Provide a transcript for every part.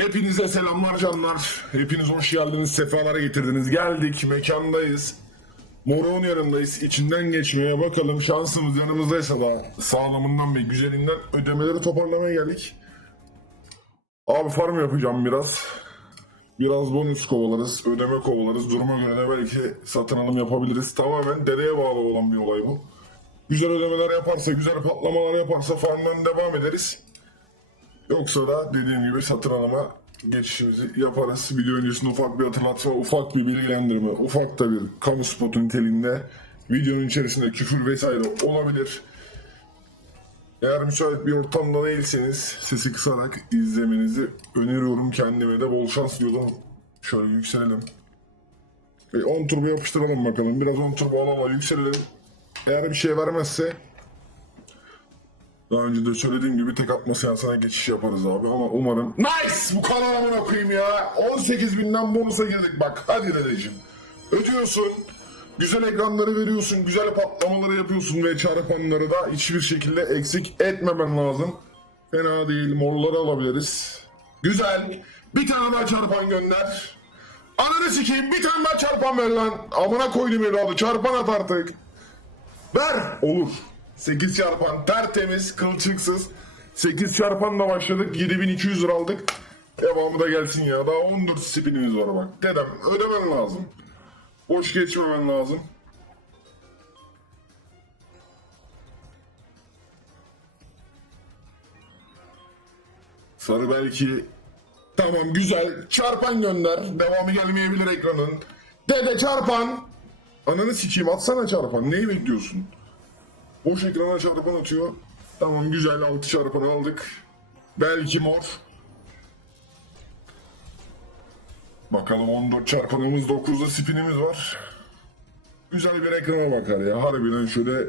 Hepinize selamlar canlar. Hepiniz hoş geldiniz, sefalara getirdiniz. Geldik, mekandayız. Moron yanındayız. İçinden geçmeye bakalım. Şansımız yanımızdaysa da sağlamından ve güzelinden ödemeleri toparlamaya geldik. Abi farm yapacağım biraz. Biraz bonus kovalarız, ödeme kovalarız. Duruma göre de belki satın alım yapabiliriz. Tamamen dereye bağlı olan bir olay bu. Güzel ödemeler yaparsa, güzel patlamalar yaparsa farmdan devam ederiz. Yoksa da dediğim gibi satın alıma geçişimizi yaparız. Video öncesinde ufak bir hatırlatma, ufak bir bilgilendirme, ufak da bir kamu spotu niteliğinde videonun içerisinde küfür vesaire olabilir. Eğer müsait bir ortamda değilseniz sesi kısarak izlemenizi öneriyorum. Kendime de bol şans diyordum. Şöyle yükselelim. Ve 10 turbo yapıştıralım bakalım. Biraz 10 turbo alalım yükselelim. Eğer bir şey vermezse daha önce de söylediğim gibi tek atma seansına geçiş yaparız abi ama umarım... Nice! Bu kanalımın okuyayım ya. 18 binden bonusa girdik bak. Hadi dedeciğim. Ödüyorsun. Güzel ekranları veriyorsun. Güzel patlamaları yapıyorsun ve çarpanları da hiçbir şekilde eksik etmemen lazım. Fena değil. Morları alabiliriz. Güzel. Bir tane daha çarpan gönder. Ananı sikeyim bir tane daha çarpan ver lan. Amına koydum evladı. Çarpan at artık. Ver. Olur. 8 çarpan tertemiz, kılçıksız. 8 çarpanla başladık. 7200 lira aldık. Devamı da gelsin ya. Daha 14 spinimiz var bak. Dedem ödemen lazım. Boş geçmemen lazım. Sarı belki Tamam güzel. Çarpan gönder. Devamı gelmeyebilir ekranın. Dede çarpan. Ananı sikeyim atsana çarpan. Neyi bekliyorsun? Boş ekrana çarpan atıyor. Tamam güzel 6 çarpan aldık. Belki mor. Bakalım 14 çarpanımız 9'da spinimiz var. Güzel bir ekrana bakar ya. Harbiden şöyle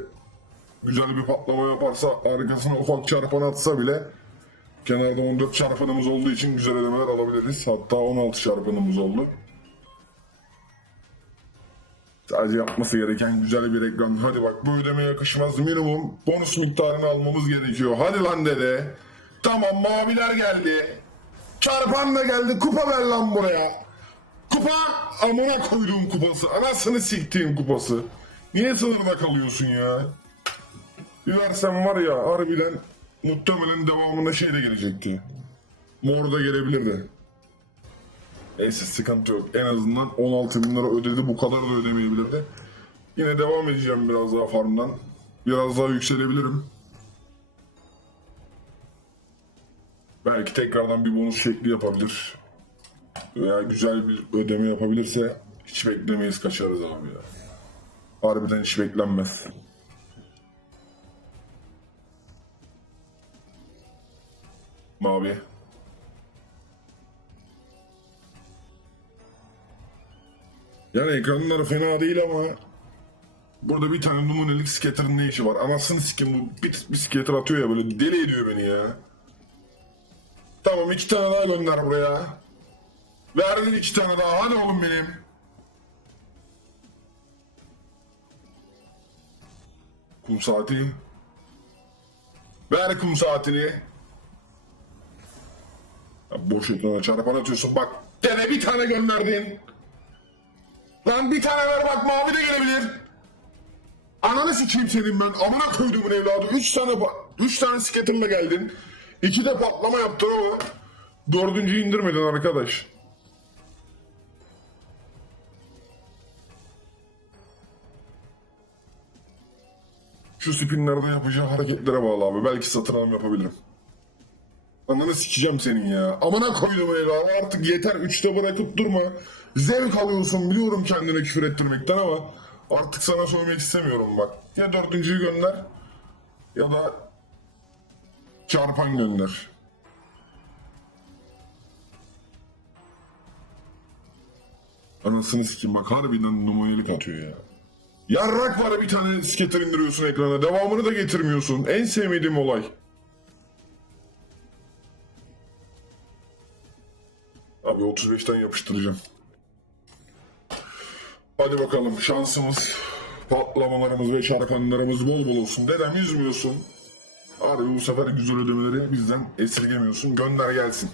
güzel bir patlama yaparsa arkasına ufak çarpan atsa bile kenarda 14 çarpanımız olduğu için güzel ödemeler alabiliriz. Hatta 16 çarpanımız oldu. Sadece yapması gereken güzel bir ekran. Hadi bak bu ödeme yakışmaz. Minimum bonus miktarını almamız gerekiyor. Hadi lan dede. Tamam maviler geldi. Çarpan da geldi. Kupa ver lan buraya. Kupa amına koyduğum kupası. Anasını siktiğim kupası. Niye sınırda kalıyorsun ya? Bir versem var ya harbiden muhtemelen devamında şey de gelecekti. Mor da gelebilirdi. Neyse sıkıntı yok. En azından 16 bin lira ödedi. Bu kadar da ödemeyebilirdi. Yine devam edeceğim biraz daha farmdan. Biraz daha yükselebilirim. Belki tekrardan bir bonus şekli yapabilir. Veya güzel bir ödeme yapabilirse hiç beklemeyiz kaçarız abi ya. Harbiden hiç beklenmez. Mavi. Yani ekranlar fena değil ama burada bir tane numunelik skater'ın ne işi var? Anasını sikim bu bir, bir skater atıyor ya böyle deli ediyor beni ya. Tamam iki tane daha gönder buraya. Verdin iki tane daha hadi oğlum benim. Kum saati. Ver kum saatini. Ya boş ekrana çarpan atıyorsun bak. Gene bir tane gönderdin. Lan bir tane ver bak mavi de gelebilir. Ananı sikeyim senin ben. Amına koyduğumun evladı. Üç tane üç tane skaterla geldin. İki de patlama yaptın ama dördüncüyü indirmedin arkadaş. Şu spinlerde yapacağı hareketlere bağlı abi. Belki satın alım yapabilirim. Ananı sikeceğim senin ya. Amına koydum evladı artık yeter. Üçte bırakıp durma. Zevk alıyorsun biliyorum kendine küfür ettirmekten ama artık sana söylemek istemiyorum bak. Ya dördüncüyü gönder ya da çarpan gönder. Anasını sikeyim bak harbiden numaralık atıyor ya. Yarrak var bir tane skater indiriyorsun ekrana. Devamını da getirmiyorsun. En sevmediğim olay. Abi 35'ten yapıştıracağım. Hadi bakalım şansımız, patlamalarımız ve çarpanlarımız bol bol olsun. Dedem yüzmüyorsun. Harbi bu sefer güzel ödemeleri bizden esirgemiyorsun. Gönder gelsin.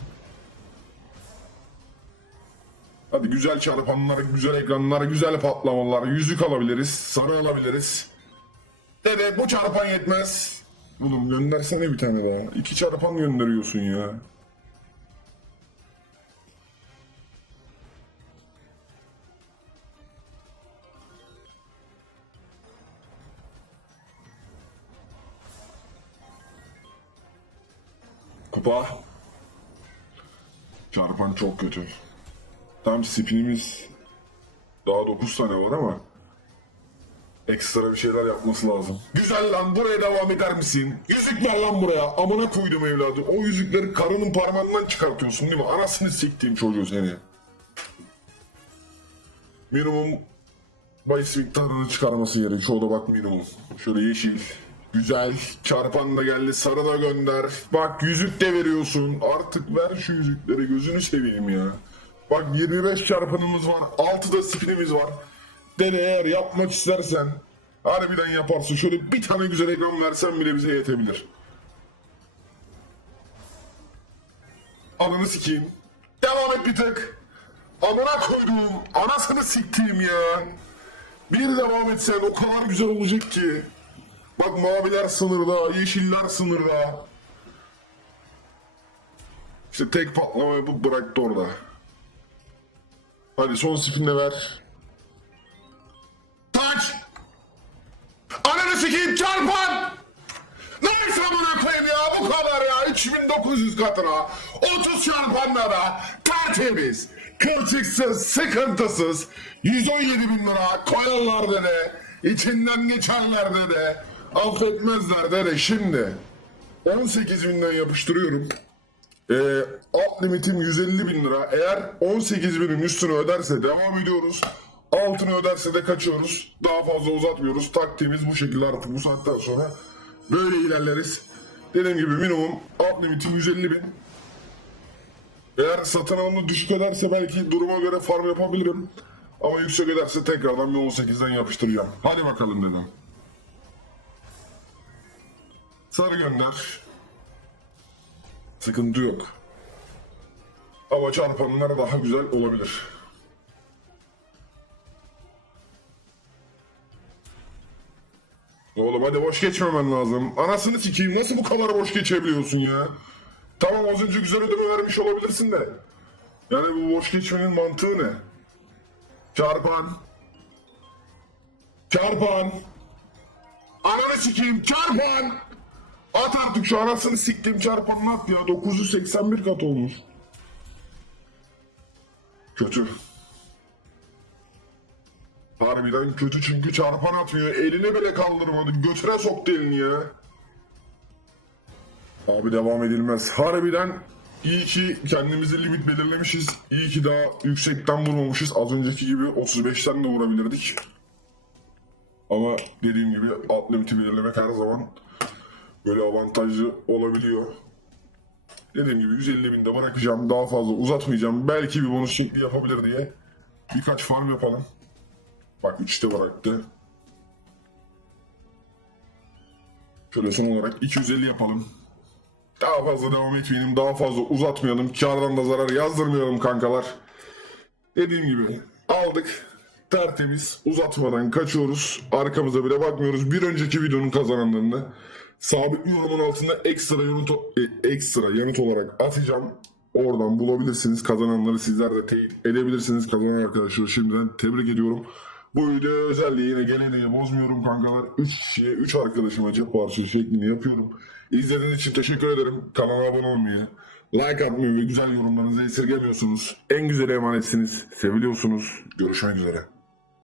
Hadi güzel çarpanlar, güzel ekranlar, güzel patlamalar, yüzük alabiliriz, sarı alabiliriz. Dede bu çarpan yetmez. Oğlum göndersene bir tane daha. İki çarpan gönderiyorsun ya. Kupa. Çarpan çok kötü. Tam spinimiz daha 9 tane var ama ekstra bir şeyler yapması lazım. Güzel lan buraya devam eder misin? Yüzük ver lan buraya. Amına koydum evladı. O yüzükleri karının parmağından çıkartıyorsun değil mi? Anasını siktiğim çocuğu seni. Minimum bahis miktarını çıkarması gerekiyor. O da bak minimum. Şöyle yeşil. Güzel. Çarpan da geldi. Sarı da gönder. Bak yüzük de veriyorsun. Artık ver şu yüzükleri. Gözünü seveyim ya. Bak 25 çarpanımız var. 6 da spinimiz var. Dene eğer yapmak istersen harbiden yaparsın. Şöyle bir tane güzel ekran versen bile bize yetebilir. Ananı sikeyim. Devam et bir tık. Amına koyduğum, anasını siktiğim ya. Bir devam etsen o kadar güzel olacak ki. Bak maviler sınırda, yeşiller sınırda. İşte tek patlama yapıp bıraktı orada. Hadi son spinle ver. Taç! Ananı sikeyim çarpan! Neyse amına koyayım ya bu kadar ya 3900 katına 30 çarpanlara tertemiz kılçıksız sıkıntısız 117 bin lira koyarlar dede içinden geçerler dede affetmezler dede şimdi 18 binden yapıştırıyorum ee, alt limitim 150 bin lira. Eğer 18 binin üstünü öderse devam ediyoruz. Altını öderse de kaçıyoruz. Daha fazla uzatmıyoruz. Taktiğimiz bu şekilde artık bu saatten sonra böyle ilerleriz. Dediğim gibi minimum alt limitim 150 bin. Eğer satın alımı düşük ederse belki duruma göre farm yapabilirim. Ama yüksek ederse tekrardan bir 18'den yapıştıracağım. Hadi bakalım dedim. Sarı gönder. Sıkıntı yok. Hava çarpanlar daha güzel olabilir. Oğlum hadi boş geçmemen lazım. Anasını sikeyim nasıl bu kadar boş geçebiliyorsun ya? Tamam az önce güzel ödeme vermiş olabilirsin de. Yani bu boş geçmenin mantığı ne? Çarpan. Çarpan. Ananı sikeyim çarpan. At artık şu anasını siktim çarpanını at ya. 981 kat olmuş. Kötü. Harbiden kötü çünkü çarpan atmıyor. Eline bile kaldırmadı. Götüne soktu elini ya. Abi devam edilmez. Harbiden iyi ki kendimize limit belirlemişiz. İyi ki daha yüksekten vurmamışız. Az önceki gibi 35'ten de vurabilirdik. Ama dediğim gibi alt limiti belirlemek her zaman böyle avantajlı olabiliyor. Dediğim gibi 150 binde bırakacağım. Daha fazla uzatmayacağım. Belki bir bonus şekli yapabilir diye. Birkaç farm yapalım. Bak 3'te bıraktı. Şöyle son olarak 250 yapalım. Daha fazla devam etmeyelim. Daha fazla uzatmayalım. Kardan da zarar yazdırmayalım kankalar. Dediğim gibi aldık. Tertemiz uzatmadan kaçıyoruz. Arkamıza bile bakmıyoruz. Bir önceki videonun kazananlarını sabit yorumun altında ekstra yanıt, e, ekstra yanıt olarak atacağım. Oradan bulabilirsiniz. Kazananları sizler de teyit edebilirsiniz. Kazanan arkadaşları şimdiden tebrik ediyorum. Bu video özelliği yine geleneği bozmuyorum kankalar. 3 kişiye 3 arkadaşıma cep parçası şeklini yapıyorum. İzlediğiniz için teşekkür ederim. Kanala abone olmayı, like atmayı ve güzel yorumlarınızı esirgemiyorsunuz. En güzel emanetsiniz. Seviliyorsunuz. Görüşmek üzere.